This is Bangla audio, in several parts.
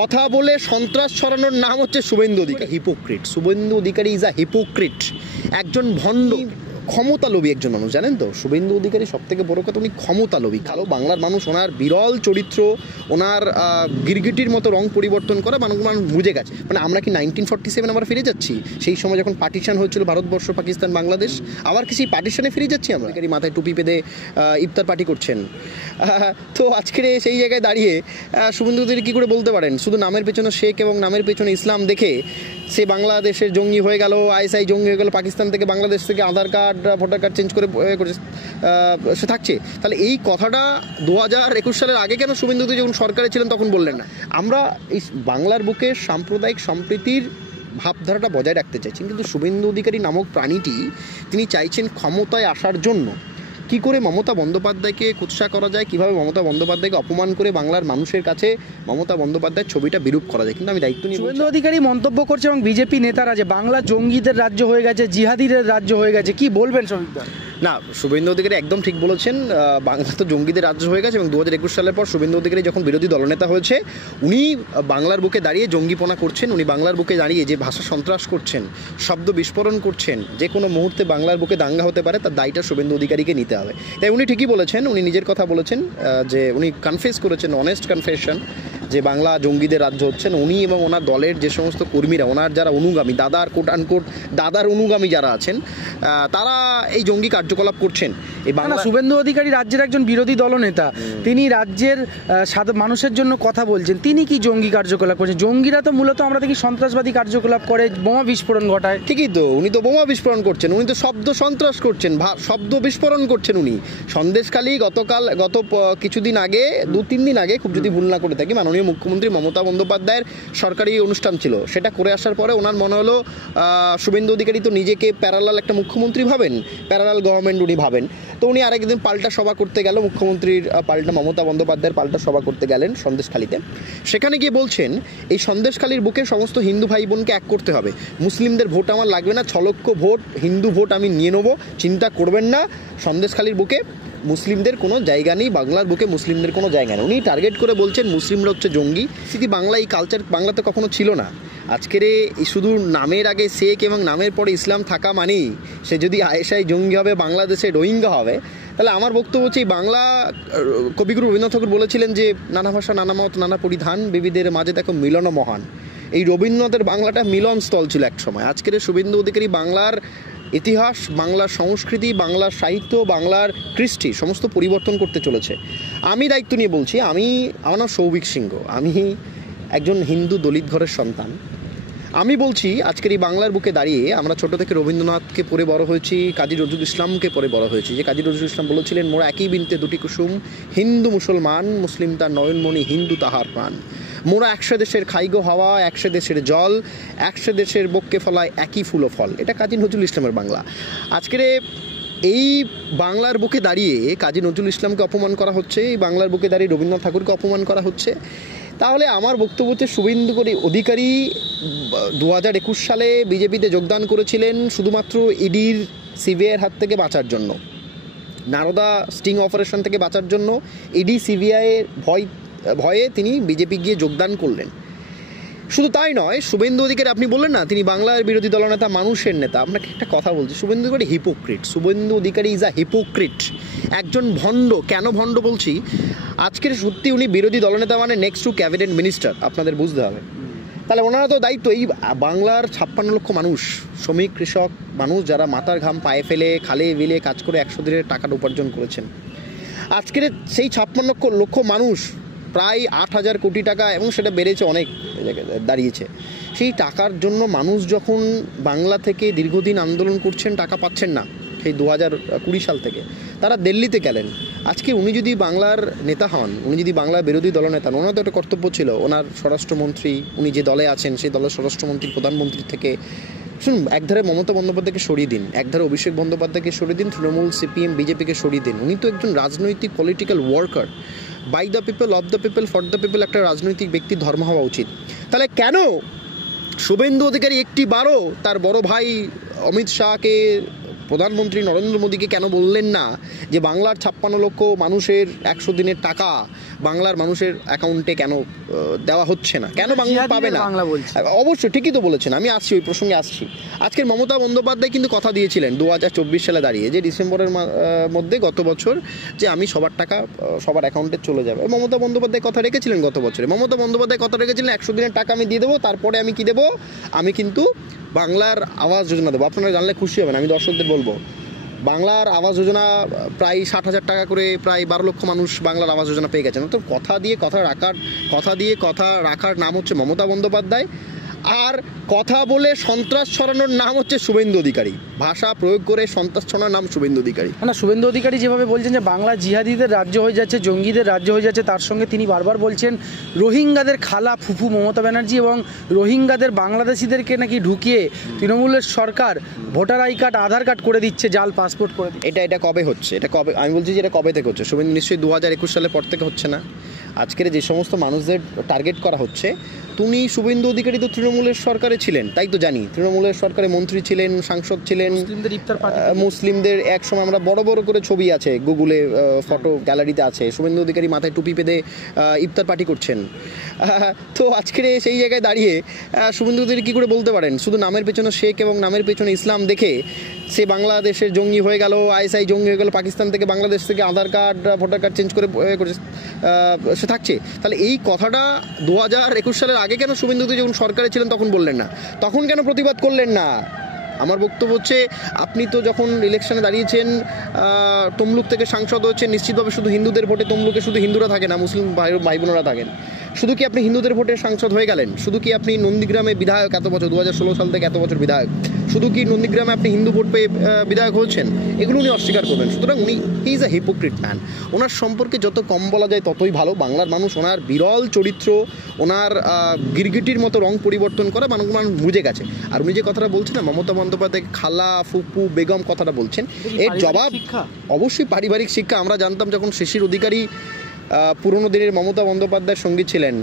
কথা বলে সন্ত্রাস ছড়ানোর নাম হচ্ছে Suvendu Adhikari. Hypocrite. Suvendu Adhikari is a hypocrite, একজন ভণ্ড ক্ষমতালোভী একজন মানুষ, জানেন তো? শুভেন্দু অধিকারী সব থেকে বড় কথা, উনি ক্ষমতালোভী। কালো বাংলার মানুষ ওনার বিরল চরিত্র, ওনার গিরগিটির মতো রং পরিবর্তন করা মানুষ বুঝে গেছে। মানে আমরা কি 1947 আমরা ফিরে যাচ্ছি? সেই সময় যখন পার্টিশন হয়েছিল ভারতবর্ষ, পাকিস্তান, বাংলাদেশ, আবার কি সেই পার্টিশনে ফিরে যাচ্ছি আমরা? মাথায় টুপি বেঁধে ইফতার পার্টি করছেন। তো আজকের সেই জায়গায় দাঁড়িয়ে শুভেন্দু অধিকারী কী করে বলতে পারেন শুধু নামের পেছনে শেখ এবং নামের পেছনে ইসলাম দেখে সে বাংলাদেশের জঙ্গি হয়ে গেল, আইএসআই জঙ্গি হয়ে গেল, পাকিস্তান থেকে বাংলাদেশ থেকে আধার কার্ড ভোটার কার্ড চেঞ্জ করে সে থাকছে? তাহলে এই কথাটা 2021 সালের আগে কেন শুভেন্দু অধিকারী যখন সরকারে ছিলেন তখন বললেন না? আমরা এই বাংলার বুকে সাম্প্রদায়িক সম্প্রীতির ভাবধারাটা বজায় রাখতে চাইছেন, কিন্তু শুভেন্দু অধিকারী নামক প্রাণীটি তিনি চাইছেন ক্ষমতায় আসার জন্য কী করে মমতা বন্দ্যোপাধ্যায়কে কুৎসা করা যায়, কীভাবে মমতা বন্দ্যোপাধ্যায়কে অপমান করে বাংলার মানুষের কাছে মমতা বন্দ্যোপাধ্যায়ের ছবিটা বিরূপ করা যায়। কিন্তু আমি দায়িত্ব নিয়ে শুভেন্দু অধিকারী মন্তব্য করছে এবং বিজেপি নেতারা যে বাংলা জঙ্গিদের রাজ্য হয়ে গেছে, জিহাদিদের রাজ্য হয়ে গেছে, কি বলবেন সবিকদা? না, শুভেন্দু অধিকারী একদম ঠিক বলেছেন। বাংলা তো জঙ্গিদের রাজ্য হয়ে গেছে এবং 2021 সালের পর শুভেন্দু অধিকারী যখন বিরোধী দলনেতা হয়েছে উনি বাংলার বুকে দাঁড়িয়ে জঙ্গিপনা করছেন, উনি বাংলার বুকে দাঁড়িয়ে যে ভাষা সন্ত্রাস করছেন, শব্দ বিস্ফোরণ করছেন, যে কোনো মুহূর্তে বাংলার বুকে দাঙ্গা হতে পারে, তার দায়টা শুভেন্দু অধিকারীকে নিতে হবে। তাই উনি ঠিকই বলেছেন, উনি নিজের কথা বলেছেন, যে উনি কনফেস করেছেন, অনেস্ট কনফেশন, যে বাংলা জঙ্গিদের রাজ্য হচ্ছেন উনি এবং ওনার দলের যে সমস্ত কর্মীরা, ওনার যারা অনুগামী, দাদার কোট আনকোট দাদার অনুগামী যারা আছেন, তারা এই জঙ্গি কার্যকলাপ করছেন। এই বাংলা শুভেন্দু অধিকারী রাজ্যের একজন বিরোধী দলনেতা, তিনি রাজ্যের মানুষের জন্য কথা বলছেন, তিনি কি জঙ্গি কার্যকলাপ করছেন? জঙ্গিরা তো মূলত আমরা দেখি সন্ত্রাসবাদী কার্যকলাপ করে, বোমা বিস্ফোরণ ঘটায়। ঠিকই তো, উনি তো বোমা বিস্ফোরণ করছেন, উনি তো শব্দ সন্ত্রাস করছেন, শব্দ বিস্ফোরণ করছেন উনি। সন্দেশখালী গত কিছুদিন আগে, 2-3 দিন আগে, খুব যদি ভুল না করে থাকি, মাননীয় মুখ্যমন্ত্রী মমতা বন্দ্যোপাধ্যায়ের সরকারি অনুষ্ঠান ছিল, সেটা করে আসার পরে ওনার মনে হলো শুভেন্দু অধিকারী তো নিজেকে প্যারালাল একটা মুখ্যমন্ত্রী ভাবেন, প্যারালাল গভর্নমেন্ট উনি ভাবেন, তো উনি আরেকদিন পাল্টা সভা করতে গেল, মুখ্যমন্ত্রীর পাল্টা মমতা বন্দ্যোপাধ্যায়ের পাল্টা সভা করতে গেলেন সন্দেশখালীতে। সেখানে গিয়ে বলছেন এই সন্দেশখালীর বুকে সমস্ত হিন্দু ভাই বোনকে এক করতে হবে, মুসলিমদের ভোট আমার লাগবে না, 6 লক্ষ ভোট হিন্দু ভোট আমি নিয়ে নেবো, চিন্তা করবেন না, সন্দেশখালীর বুকে মুসলিমদের কোনো জায়গা নেই, বাংলার বুকে মুসলিমদের কোনো জায়গা নেই। উনি টার্গেট করে বলছেন মুসলিমরা হচ্ছে জঙ্গি। স্মৃতি বাংলা এই কালচার বাংলাতে কখনো ছিল না। আজকের শুধু নামের আগে শেখ এবং নামের পরে ইসলাম থাকা মানেই সে যদি আয়েশাই জঙ্গি হবে, বাংলাদেশে রোহিঙ্গা হবে, তাহলে আমার বক্তব্য হচ্ছে এই বাংলা, কবিগুরু রবীন্দ্রনাথ ঠাকুর বলেছিলেন যে নানা ভাষা নানা মত নানা পরিধান, বিবিধের মাঝে দেখো মিলন মহান। এই রবীন্দ্রনাথের বাংলাটা মিলনস্থল ছিল এক সময়। আজকের শুভেন্দু অধিকারী বাংলার ইতিহাস, বাংলার সংস্কৃতি, বাংলার সাহিত্য, বাংলার কৃষ্টি সমস্ত পরিবর্তন করতে চলেছে। আমি দায়িত্ব নিয়ে বলছি, আমার নাম সৌভিক সিংহ, আমি একজন হিন্দু দলিত ঘরের সন্তান। আমি বলছি আজকের এই বাংলার বুকে দাঁড়িয়ে আমরা ছোট থেকে রবীন্দ্রনাথকে পড়ে বড় হয়েছি, কাজী নজরুল ইসলামকে পড়ে বড় হয়েছি, যে কাজী নজরুল ইসলাম বলেছিলেন মোরা একই বিনতে দুটি কুসুম, হিন্দু মুসলমান, মুসলিম তার নয়নমণি, হিন্দু তাহার প্রাণ, মোরা 100 দেশের খাইগো হাওয়া, 100 দেশের জল, 100 দেশের বক্ষে ফলায় একই ফুল ও ফল। এটা কাজী নজরুল ইসলামের বাংলা। আজকের এই বাংলার বুকে দাঁড়িয়ে কাজী নজরুল ইসলামকে অপমান করা হচ্ছে, এই বাংলার বুকে দাঁড়িয়ে রবীন্দ্রনাথ ঠাকুরকে অপমান করা হচ্ছে। তাহলে আমার বক্তব্য হচ্ছে শুভেন্দু অধিকারী 2021 সালে বিজেপিতে যোগদান করেছিলেন শুধুমাত্র ইডির সিবিআইয়ের হাত থেকে বাঁচার জন্য, নারদা স্টিং অপারেশন থেকে বাঁচার জন্য ইডি সিবিআইয়ের ভয়ে তিনি বিজেপি গিয়ে যোগদান করলেন। শুধু তাই নয়, শুভেন্দু অধিকারী আপনি বললেন না তিনি বাংলার বিরোধী দলনেতা, মানুষের নেতা, আপনাকে একটা কথা বলছি, Suvendu Adhikari hypocrite. Suvendu Adhikari is a hypocrite, একজন ভণ্ড। কেন ভণ্ড বলছি? আজকের সত্যি উনি বিরোধী দলনেতা মানে নেক্সট টু ক্যাবিনেট মিনিস্টার, আপনাদের বুঝতে হবে। তাহলে ওনারা তো দায়িত্ব, এই বাংলার 56 লক্ষ মানুষ, শ্রমিক কৃষক মানুষ যারা মাথার ঘাম পায়ে ফেলে খালে বিলে কাজ করে 100 দিনের টাকাটা উপার্জন করেছেন, আজকের সেই 56 লক্ষ মানুষ প্রায় 8,000 কোটি টাকা, এবং সেটা বেড়েছে, অনেক দাঁড়িয়েছে। সেই টাকার জন্য মানুষ যখন বাংলা থেকে দীর্ঘদিন আন্দোলন করছেন, টাকা পাচ্ছেন না, সেই 2020 সাল থেকে তারা দিল্লিতে গেলেন। আজকে উনি যদি বাংলার নেতা হন, উনি যদি বাংলার বিরোধী দলনেতা, ওনার তো একটা কর্তব্য ছিল, ওনার স্বরাষ্ট্রমন্ত্রী, উনি যে দলে আছেন সেই দলের স্বরাষ্ট্রমন্ত্রী, প্রধানমন্ত্রী থেকে শুনুন, একধারে মমতা বন্দ্যোপাধ্যায়কে সরিয়ে দিন, একধারে অভিষেক বন্দ্যোপাধ্যায়কে সরিয়ে দিন, তৃণমূল, সিপিএম, বিজেপিকে সরিয়ে দিন। উনি তো একজন রাজনৈতিক political worker, by the people, of the people, for the people একটা রাজনৈতিক ব্যক্তির ধর্ম হওয়া উচিত। তাহলে কেন শুভেন্দু অধিকারী একটি বারও তার বড় ভাই অমিত শাহকে প্রধানমন্ত্রী নরেন্দ্র মোদীকে কেন বললেন না যে বাংলার 56 লক্ষ মানুষের 100 দিনের টাকা বাংলার মানুষের অ্যাকাউন্টে কেন দেওয়া হচ্ছে না, কেন বাংলা পাবে না? অবশ্যই ঠিকই তো বলেছেন, আমি আসছি ওই প্রসঙ্গে আসছি। আজকের মমতা বন্দ্যোপাধ্যায় কিন্তু কথা দিয়েছিলেন 2024 সালে দাঁড়িয়ে, যে ডিসেম্বরের মধ্যে গত বছর, যে আমি সবার টাকা সবার অ্যাকাউন্টে চলে যাবে। মমতা বন্দ্যোপাধ্যায় কথা রেখেছিলেন গত বছরে। মমতা বন্দ্যোপাধ্যায় কথা রেখেছিলেন 100 দিনের টাকা আমি দিয়ে দেবো, তারপরে আমি কি দেবো, আমি কিন্তু বাংলার আবাস যোজনা দেবো। আপনারা জানলে খুশি হবেন, আমি দর্শকদের বলবো, বাংলার আবাস যোজনা প্রায় 60,000 টাকা করে প্রায় 12 লক্ষ মানুষ বাংলার আবাস যোজনা পেয়ে গেছেন। তো কথা দিয়ে কথা রাখার নাম হচ্ছে মমতা বন্দ্যোপাধ্যায়, আর কথা বলে সন্ত্রাস ছড়ানোর নাম হচ্ছে শুভেন্দু অধিকারী। ভাষা প্রয়োগ করে সন্ত্রাস ছড়ানোর নাম শুভেন্দু অধিকারী। না, শুভেন্দু অধিকারী যেভাবে বলছেন যে বাংলা জিহাদিদের রাজ্য হয়ে যাচ্ছে, জঙ্গিদের রাজ্য হয়ে যাচ্ছে, তার সঙ্গে তিনি বারবার বলছেন রোহিঙ্গাদের খালা ফুফু মমতা ব্যানার্জি, এবং রোহিঙ্গাদের বাংলাদেশিদেরকে নাকি ঢুকিয়ে তৃণমূলের সরকার voter I card Aadhaar card করে দিচ্ছে, জাল পাসপোর্ট করে দিচ্ছে। এটা কবে হচ্ছে? এটা কবে? আমি বলছি যে এটা কবে থেকে হচ্ছে? শুভেন্দু নিশ্চয়ই 2021 সালের পর থেকে হচ্ছে না। আজকের যে সমস্ত মানুষদের টার্গেট করা হচ্ছে, তুমি শুভেন্দু অধিকারী তো তৃণমূলের সরকারে ছিলেন, তাই তো জানি, তৃণমূলের সরকারে মন্ত্রী ছিলেন, সাংসদ ছিলেন, মুসলিমদের এক সময় আমরা বড় বড় করে ছবি আছে গুগলে, ফটো গ্যালারিতে আছে, শুভেন্দু অধিকারী মাথায় টুপি পেতে ইফতার পার্টি করছেন। তো আজকের সেই জায়গায় দাঁড়িয়ে শুভেন্দু অধিকারী কী করে বলতে পারেন শুধু নামের পেছনে শেখ এবং নামের পেছনে ইসলাম দেখে সে বাংলাদেশের জঙ্গি হয়ে গেল, আইএসআই জঙ্গি হয়ে গেল, পাকিস্তান থেকে বাংলাদেশ থেকে আধার কার্ড ভোটার কার্ড চেঞ্জ করে সে থাকছে? তাহলে এই কথাটা 2021 সালের আগে কেন শুভেন্দু অধিকারী যখন সরকারে ছিলেন তখন বললেন না? তখন কেন প্রতিবাদ করলেন না? আমার বক্তব্য হচ্ছে, আপনি তো যখন ইলেকশনে দাঁড়িয়েছেন, তমলুক থেকে সাংসদ হচ্ছেন, নিশ্চিতভাবে শুধু হিন্দুদের ভোটে তমলুকে শুধু হিন্দুরা থাকে না, মুসলিম ভাই বোনেরা থাকেন। শুধু কি আপনি হিন্দুদের ভোটে সাংসদ হয়ে গেলেন? শুধু কি আপনি নন্দীগ্রামে বিধায়ক এত বছর, 2016 সাল থেকে এত বছর বিধায়ক, শুধু কি নন্দীগ্রামে আপনি হিন্দু ভোট পেয়ে বিধায়ক হচ্ছেন? এগুলো উনি অস্বীকার করবেন। সুতরাং উনি ইজ আ হিপোক্রিট ম্যান। ওনার সম্পর্কে যত কম বলা যায় ততই ভালো। বাংলার মানুষ ওনার বিরল চরিত্র, ওনার গিরগিটির মতো রং পরিবর্তন করা মানুষ বুঝে গেছে। আর উনি যে কথাটা বলছেন না, মমতা বন্দ্যোপাধ্যায় খালা ফুপু বেগম কথাটা বলছেন, এর জবাব অবশ্যই পারিবারিক শিক্ষা। আমরা জানতাম যখন শিশির অধিকারী পুরনো দিনের মমতা বন্দ্যোপাধ্যায়ের সঙ্গী ছিলেন,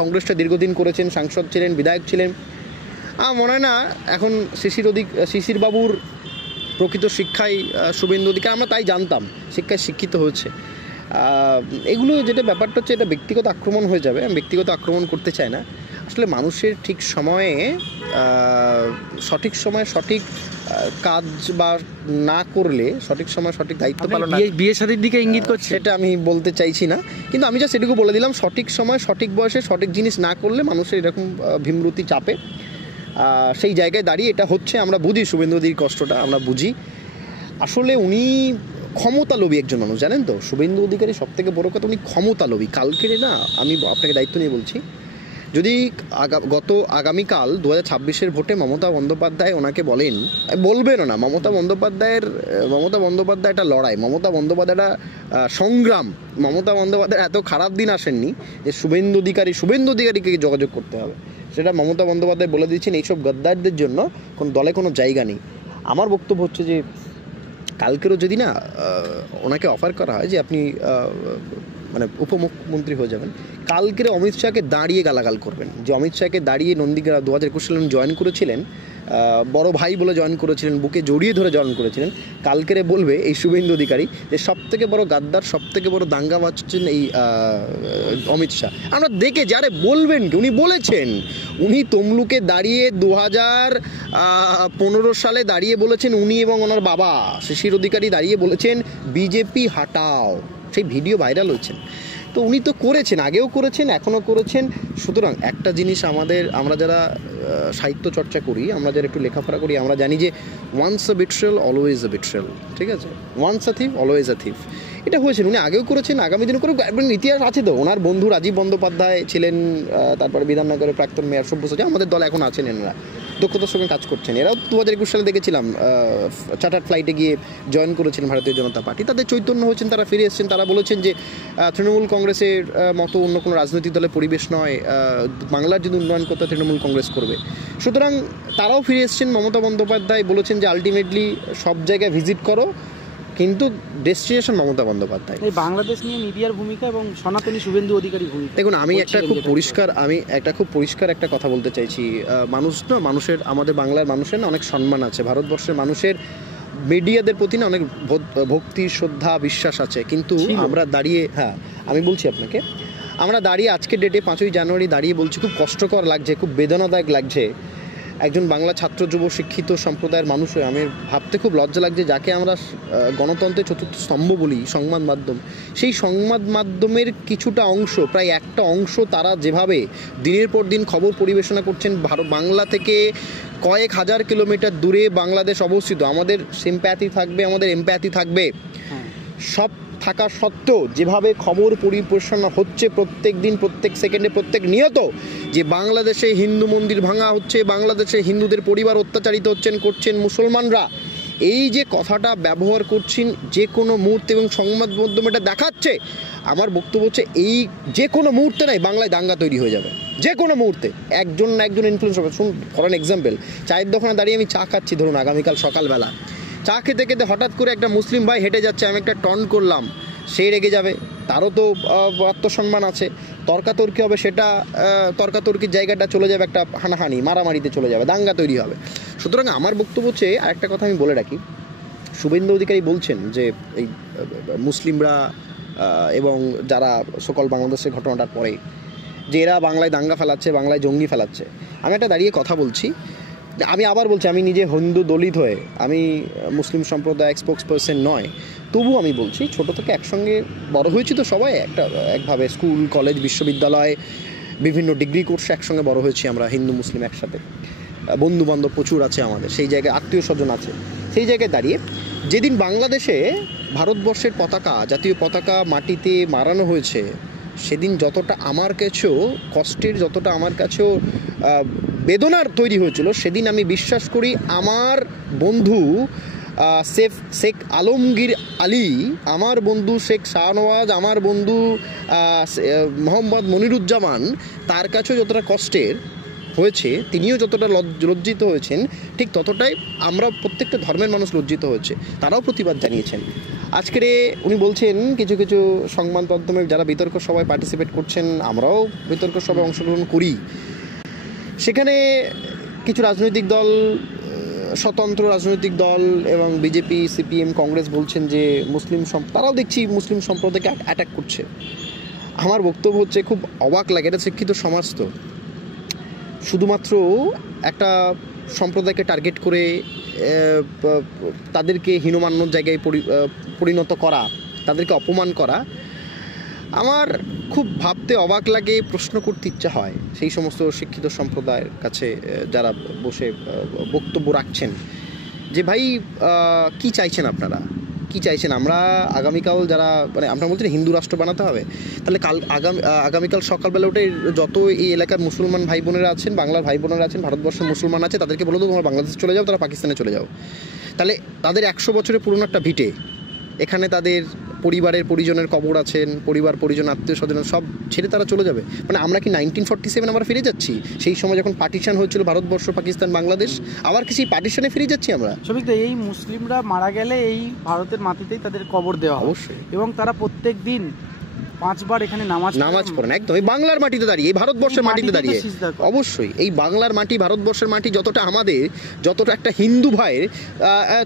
কংগ্রেসটা দীর্ঘদিন করেছেন, সাংসদ ছিলেন, বিধায়ক ছিলেন, মনে হয় না এখন শিশির বাবুর প্রকৃত শিক্ষায় শুভেন্দু অধিকারী, আমরা তাই জানতাম শিক্ষায় শিক্ষিত হয়েছে। এগুলো যেটা ব্যাপারটা হচ্ছে, এটা ব্যক্তিগত আক্রমণ হয়ে যাবে। আমি ব্যক্তিগত আক্রমণ করতে চাই না। আসলে মানুষের ঠিক সময়ে সঠিক সময়ে সঠিক কাজ বা না করলে, সঠিক সময় সঠিক দায়িত্ব পালন, বিয়ে শাদীর দিকে ইঙ্গিত করছে, সেটা আমি বলতে চাইছি না, কিন্তু আমি জাস্ট এটুকু বলে দিলাম, সঠিক সময় সঠিক বয়সে সঠিক জিনিস না করলে মানুষের এরকম ভীমরতি চাপে। সেই জায়গায় দাঁড়িয়ে এটা হচ্ছে। আমরা বুঝি শুভেন্দু অধিকারীর কষ্টটা, আমরা বুঝি। আসলে উনি ক্ষমতালোভী একজন মানুষ, জানেন তো? শুভেন্দু অধিকারী সব থেকে বড় কথা, উনি ক্ষমতালোভী। কালকে না, আমি আপনাকে দায়িত্ব নিয়ে বলছি, যদি আগামীকাল 2026-এর ভোটে মমতা বন্দ্যোপাধ্যায় ওনাকে বলবেনও না, মমতা বন্দ্যোপাধ্যায় একটা লড়াই, মমতা বন্দ্যোপাধ্যায় একটা সংগ্রাম। মমতা বন্দ্যোপাধ্যায় এত খারাপ দিন আসেননি যে শুভেন্দু অধিকারীকে যোগাযোগ করতে হবে। সেটা মমতা বন্দ্যোপাধ্যায় বলে দিয়েছেন, এইসব গদ্দারদের জন্য কোনো দলে কোনো জায়গা নেই। আমার বক্তব্য হচ্ছে যে কালকেরও যদি না ওনাকে অফার করা হয় যে আপনি মানে উপমুখ্যমন্ত্রী হয়ে যাবেন, কালকের অমিত শাহকে দাঁড়িয়ে গালাগাল করবেন, যে অমিত শাহকে দাঁড়িয়ে নন্দীগ্রাম 2021 সালে জয়েন করেছিলেন, বড় ভাই বলে জয়েন করেছিলেন, বুকে জড়িয়ে ধরে জয়েন করেছিলেন। কালকেরে বলবে এই শুভেন্দু অধিকারী যে সবথেকে বড় গাদ্দার, সবথেকে বড় দাঙ্গাবাজ হচ্ছেন এই অমিত শাহ। আমরা দেখে যারে বলবেন কি, উনি বলেছেন, উনি তমলুকে দাঁড়িয়ে 2015 সালে দাঁড়িয়ে বলেছেন, উনি এবং ওনার বাবা শিশির অধিকারী দাঁড়িয়ে বলেছেন বিজেপি হাটাও। সেই ভিডিও ভাইরাল হয়েছেন। তো উনি তো করেছেন, আগেও করেছেন, এখনও করেছেন। সুতরাং একটা জিনিস আমরা যারা সাহিত্য চর্চা করি, আমরা যারা একটু লেখাপড়া করি, আমরা জানি যে once a betrayal always a betrayal, ঠিক আছে? Once a thief always a thief. এটা হয়েছেন, উনি আগেও করেছেন, আগামী দিনে করে। ইতিহাস আছে তো। ওনার বন্ধু রাজীব বন্দ্যোপাধ্যায় ছিলেন, তারপরে বিধাননগরের প্রাক্তন মেয়র সব্যসাচী, আমাদের দল এখন আছেন, এনারা দক্ষতার সঙ্গে কাজ করছেন। এরাও 2021 সালে দেখেছিলাম চার্টার্ড ফ্লাইটে গিয়ে জয়েন করেছিলেন ভারতীয় জনতা পার্টি। তাদের চৈতন্য হয়েছেন, তারা ফিরে এসেছেন। তারা বলেছেন যে তৃণমূল কংগ্রেসের মতো অন্য কোনো রাজনৈতিক দলের পরিবেশ নয়, বাংলার যদি উন্নয়ন করতে তৃণমূল কংগ্রেস করবে। সুতরাং তারাও ফিরে এসেছেন। মমতা বন্দ্যোপাধ্যায় বলেছেন যে আলটিমেটলি সব জায়গায় ভিজিট করো, কিন্তু ডেস্টিনেশন মমতা বন্দ্যোপাধ্যায়। বাংলাদেশ নিয়ে মিডিয়ার ভূমিকা এবং সনাতনী শুভেন্দু অধিকারী ভূমিকা, দেখুন, আমি খুব পরিষ্কার একটা কথা বলতে চাইছি। মানুষের, আমাদের বাংলার মানুষের না অনেক সম্মান আছে। ভারতবর্ষের মানুষের মিডিয়াদের প্রতি না অনেক ভক্তি, শ্রদ্ধা, বিশ্বাস আছে, কিন্তু আমরা দাঁড়িয়ে, হ্যাঁ আমি বলছি আপনাকে, আমরা দাঁড়িয়ে আজকের ডেটে 5ই জানুয়ারি দাঁড়িয়ে বলছি খুব কষ্টকর লাগছে, খুব বেদনাদায়ক লাগছে। একজন বাংলা ছাত্র যুব শিক্ষিত সম্প্রদায়ের মানুষ হয়ে আমি ভাবতে খুব লজ্জা লাগছে, যাকে আমরা গণতন্ত্রের চতুর্থ স্তম্ভ বলি সংবাদ মাধ্যম, সেই সংবাদ মাধ্যমের কিছুটা অংশ, প্রায় একটা অংশ, তারা যেভাবে দিনের পর দিন খবর পরিবেশনা করছেন, বাংলা থেকে কয়েক হাজার কিলোমিটার দূরে বাংলাদেশ অবস্থিত, আমাদের সিম্প্যাথি থাকবে, আমাদের এমপ্যাথি থাকবে, সব থাকা সত্ত্বেও যেভাবে খবর পরিবেশনা হচ্ছে প্রত্যেক দিন, প্রত্যেক সেকেন্ডে, প্রত্যেক নিয়ত, যে বাংলাদেশে হিন্দু মন্দির ভাঙা হচ্ছে, বাংলাদেশে হিন্দুদের পরিবার অত্যাচারিত করছেন মুসলমানরা, এই যে কথাটা ব্যবহার করছেন যে কোনো মুহূর্তে, এবং সংবাদ মাধ্যম এটা দেখাচ্ছে, আমার বক্তব্য হচ্ছে এই যে কোনো মুহূর্তে নাই বাংলায় দাঙ্গা তৈরি হয়ে যাবে, যে কোনো মুহূর্তে একজন না একজন ইনফ্লুয়েন্স হবে। শুনুন, ফর অ্যান এক্সাম্পল, চায়ের দোকানে দাঁড়িয়ে আমি চা খাচ্ছি, ধরুন আগামীকাল সকালবেলা, চা খেতে খেতে হঠাৎ করে একটা মুসলিম ভাই হেঁটে যাচ্ছে, আমি একটা টন করলাম, সে রেগে যাবে, তারও তো আত্মসম্মান আছে, তর্কাতর্কি হবে, সেটা তর্কাতর্কির জায়গাটা চলে যাবে একটা হানাহানি, মারামারিতে চলে যাবে, দাঙ্গা তৈরি হবে। সুতরাং আমার বক্তব্য হচ্ছে, আরেকটা কথা আমি বলে রাখি, শুভেন্দু অধিকারী বলছেন যে এই মুসলিমরা এবং যারা সকল বাংলাদেশের ঘটনাটার পরে যে এরা বাংলায় দাঙ্গা ফেলাচ্ছে, বাংলায় জঙ্গি ফেলাচ্ছে। আমি একটা দাঁড়িয়ে কথা বলছি, আমি আবার বলছি, আমি নিজে হিন্দু দলিত হয়ে, আমি মুসলিম সম্প্রদায় স্পোক্স পার্সন নয়, তবু আমি বলছি, ছোটো থেকে একসঙ্গে বড় হয়েছি তো সবাই, একভাবে স্কুল, কলেজ, বিশ্ববিদ্যালয়, বিভিন্ন ডিগ্রি কোর্সে একসঙ্গে বড় হয়েছি আমরা, হিন্দু মুসলিম একসাথে, বন্ধু বান্ধব প্রচুর আছে আমাদের, সেই জায়গায় আত্মীয় স্বজন আছে। সেই জায়গায় দাঁড়িয়ে যেদিন বাংলাদেশে ভারতবর্ষের পতাকা, জাতীয় পতাকা মাটিতে মারানো হয়েছে, সেদিন যতটা আমার কাছেও কষ্টের, যতটা আমার কাছেও বেদনার তৈরি হয়েছিল, সেদিন আমি বিশ্বাস করি আমার বন্ধু শেখ আলমগীর আলী, আমার বন্ধু শেখ শাহনওয়াজ, আমার বন্ধু মোহাম্মদ মনিরুজ্জামান, তার কাছেও যতটা কষ্টের হয়েছে, তিনিও যতটা লজ্জিত হয়েছেন, ঠিক ততটাই আমরা প্রত্যেকটা ধর্মের মানুষ লজ্জিত হয়েছে, তারাও প্রতিবাদ জানিয়েছেন। আজকের উনি বলছেন কিছু কিছু সংবাদ মাধ্যমে যারা বিতর্ক সভায় পার্টিসিপেট করছেন, আমরাও বিতর্ক সভায় অংশগ্রহণ করি, সেখানে কিছু রাজনৈতিক দল, স্বতন্ত্র রাজনৈতিক দল এবং বিজেপি, সিপিএম, কংগ্রেস বলছেন যে তারাও দেখছি মুসলিম সম্প্রদায়কে অ্যাটাক করছে। আমার বক্তব্য হচ্ছে, খুব অবাক লাগে, এটা শিক্ষিত সমাজ তো, শুধুমাত্র একটা সম্প্রদায়কে টার্গেট করে তাদেরকে হীনমান্য জায়গায় পরিণত করা, তাদেরকে অপমান করা, আমার খুব ভাবতে অবাক লাগে, প্রশ্ন করতে ইচ্ছা হয় সেই সমস্ত শিক্ষিত সম্প্রদায়ের কাছে যারা বসে বক্তব্য রাখছেন, যে ভাই কি চাইছেন আপনারা, কি চাইছেন? আমরা আগামীকাল যারা, মানে আপনারা বলছেন হিন্দু রাষ্ট্র বানাতে হবে, তাহলে আগামীকাল সকালবেলা উঠে যত এই এলাকার মুসলমান ভাই বোনেরা আছেন, বাংলার ভাই বোনেরা আছেন, ভারতবর্ষের মুসলমান আছে, তাদেরকে বলো তো তোমরা বাংলাদেশ চলে যাও, তারা পাকিস্তানে চলে যাও। তাহলে তাদের 100 বছরের পুরনো একটা ভিটে, এখানে তাদের পরিবারের পরিজনের কবর আছেন, পরিবার পরিজন আত্মীয় স্বজন সব ছেড়ে তারা চলে যাবে। মানে আমরা কি 1947 আমরা ফিরে যাচ্ছি? সেই সময় যখন পার্টিশন হয়েছিল ভারতবর্ষ, পাকিস্তান, বাংলাদেশ, আবার কি সেই পার্টিশনে ফিরে যাচ্ছি আমরা? সবিক দা, এই মুসলিমরা মারা গেলে এই ভারতের মাটিতেই তাদের কবর দেওয়া অবশ্যই, এবং তারা প্রত্যেক দিন 5 বার এখানে নামাজ পড়েন, একদম এই বাংলার মাটিতে দাঁড়িয়ে, এই ভারতবর্ষের মাটিতে দাঁড়িয়ে। অবশ্যই এই বাংলার মাটি, ভারতবর্ষের মাটি যতটা আমাদের, যতটা একটা হিন্দু ভাইয়ের,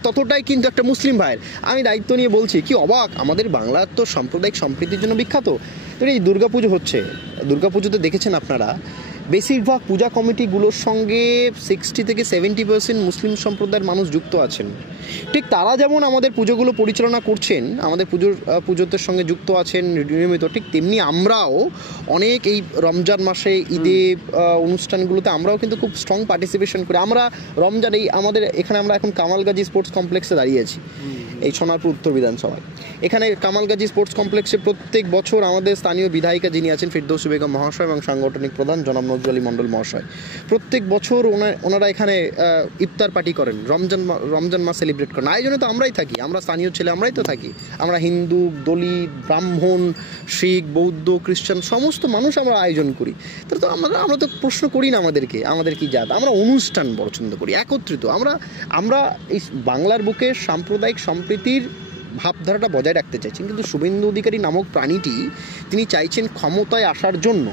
ততটাই কিন্তু একটা মুসলিম ভাইয়ের। আমি দায়িত্ব নিয়ে বলছি, কি অবাক, আমাদের বাংলার তো সাম্প্রদায়িক সম্প্রীতির জন্য বিখ্যাত। তো এই দুর্গাপুজো হচ্ছে, দুর্গাপুজোতে দেখেছেন আপনারা, বেশিরভাগ পূজা কমিটিগুলোর সঙ্গে 60 থেকে 70% মুসলিম সম্প্রদায়ের মানুষ যুক্ত আছেন। ঠিক তারা যেমন আমাদের পুজোগুলো পরিচালনা করছেন, আমাদের পুজোদের সঙ্গে যুক্ত আছেন নিয়মিত, ঠিক তেমনি আমরাও অনেক এই রমজান মাসে, ঈদে অনুষ্ঠানগুলোতে আমরাও কিন্তু খুব স্ট্রং পার্টিসিপেশন করি। আমরা রমজান, এই আমাদের এখানে আমরা এখন কামালগাজী স্পোর্টস কমপ্লেক্সে দাঁড়িয়েছি, এই সোনারপুর উত্তর বিধানসভায়। এখানে কামালগাজী স্পোর্টস কমপ্লেক্সে প্রত্যেক বছর আমাদের স্থানীয় বিধায়িকা যিনি আছেন ফিরদৌসী বেগম মহাশয় এবং সাংগঠনিক প্রধান জনাব নজরুল আলী মণ্ডল মহাশয়, প্রত্যেক বছর ওনারা এখানে ইফতার পার্টি করেন, রমজান মাস সেলিব্রেট করেন। আয়োজনে তো আমরাই থাকি, আমরা স্থানীয় ছেলে আমরাই তো থাকি। আমরা হিন্দু, দলিত, ব্রাহ্মণ, শিখ, বৌদ্ধ, খ্রিস্টান সমস্ত মানুষ আমরা আয়োজন করি। তাহলে তো আমরা তো প্রশ্ন করি না আমাদের কি জাত, আমরা অনুষ্ঠান পছন্দ করি, একত্রিত। আমরা এই বাংলার বুকে সাম্প্রদায়িক সম্প্রীতির ভাবধারাটা বজায় রাখতে চাইছেন, কিন্তু শুভেন্দু অধিকারী নামক প্রাণীটি তিনি চাইছেন ক্ষমতায় আসার জন্য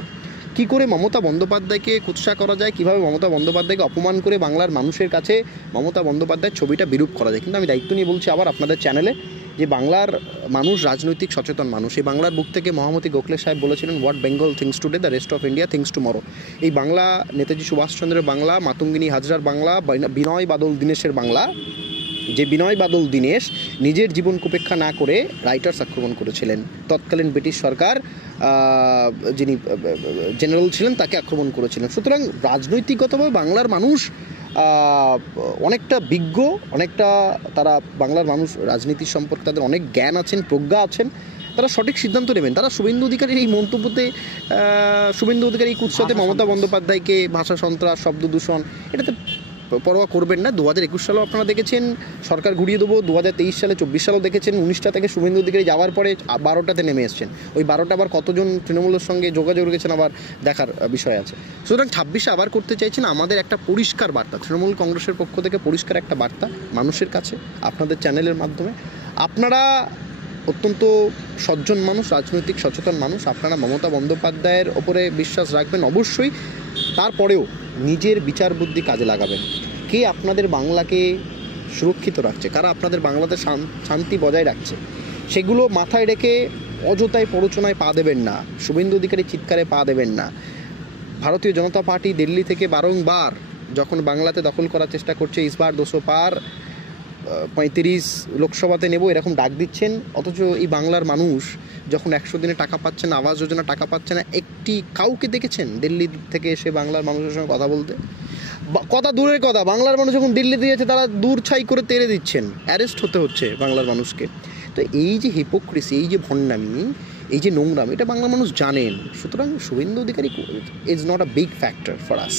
কি করে মমতা বন্দ্যোপাধ্যায়কে কুৎসা করা যায়, কিভাবে মমতা বন্দ্যোপাধ্যায়কে অপমান করে বাংলার মানুষের কাছে মমতা বন্দ্যোপাধ্যায়ের ছবিটা বিরূপ করা যায়। কিন্তু আমি দায়িত্ব নিয়ে বলছি আবার আপনাদের চ্যানেলে যে বাংলার মানুষ রাজনৈতিক সচেতন মানুষ। এই বাংলার বুক থেকে মহামতি গোখলে সাহেব বলেছিলেন, what Bengal things today the rest of India things tomorrow. এই বাংলা নেতাজি সুভাষচন্দ্রের বাংলা, মাতঙ্গিনী হাজরার বাংলা, বিনয় বাদল দীনেশের বাংলা, যে বিনয় বাদল দীনেশ নিজের জীবনকে উপেক্ষা না করে রাইটার্স আক্রমণ করেছিলেন। তৎকালীন ব্রিটিশ সরকার যিনি জেনারেল ছিলেন তাকে আক্রমণ করেছিলেন। সুতরাং রাজনৈতিকগতভাবে বাংলার মানুষ অনেকটা বিজ্ঞ, অনেকটা তারা বাংলার মানুষ রাজনীতি সম্পর্কে তাদের অনেক জ্ঞান আছেন, প্রজ্ঞা আছেন, তারা সঠিক সিদ্ধান্ত নেবেন। তারা শুভেন্দু অধিকারীর এই মন্তব্যতে, শুভেন্দু অধিকারী এই কুৎসাতে মমতা বন্দ্যোপাধ্যায়কে ভাষা সন্ত্রাস, শব্দ দূষণ, এটাতে পরোয়া করবেন না। 2021 সালেও আপনারা দেখেছেন সরকার ঘুরিয়ে দেবো, 2023 সালে 24 সালেও দেখেছেন 19টা থেকে শুভেন্দু অধিকারী যাওয়ার পরে 12টাতে নেমে এসছেন। ওই 12টা আবার কতজন তৃণমূলের সঙ্গে যোগাযোগ রেখেছেন আবার দেখার বিষয় আছে। সুতরাং 26-এ আবার করতে চাইছেন। আমাদের একটা পরিষ্কার বার্তা, তৃণমূল কংগ্রেসের পক্ষ থেকে পরিষ্কার একটা বার্তা মানুষের কাছে আপনাদের চ্যানেলের মাধ্যমে। আপনারা অত্যন্ত সজ্জন মানুষ, রাজনৈতিক সচেতন মানুষ, আপনারা মমতা বন্দ্যোপাধ্যায়ের ওপরে বিশ্বাস রাখবেন অবশ্যই। তারপরেও নিজের বিচার বুদ্ধি কাজে লাগাবেন। কে আপনাদের বাংলাকে সুরক্ষিত রাখছে, কারা আপনাদের বাংলাতে শান্তি বজায় রাখছে, সেগুলো মাথায় রেখে অযথায় প্ররোচনায় পা দেবেন না, শুভেন্দু অধিকারী চিৎকারে পা দেবেন না। ভারতীয় জনতা পার্টি দিল্লি থেকে বারংবার যখন বাংলাতে দখল করার চেষ্টা করছে, ইসবার 200 পার, 35 লোকসভাতে নেব এরকম ডাক দিচ্ছেন, অথচ এই বাংলার মানুষ যখন 100 দিনে টাকা পাচ্ছে না, আবাস যোজনা টাকা পাচ্ছে না, কাউকে দেখেছেন দিল্লি থেকে এসে বাংলার মানুষের সঙ্গে কথা বলতে? কথা দূরের কথা, বাংলার মানুষ যখন দিল্লি দিয়েছে তারা দূর ছাই করে তেড়ে দিচ্ছেন, অ্যারেস্ট হতে হচ্ছে বাংলার মানুষকে। তো এই যে হিপোক্রেসি, এই যে ভণ্ডামি, এই যে নোংরাম, এটা বাংলার মানুষ জানেন। সুতরাং Suvendu Adhikari is not a big factor for us.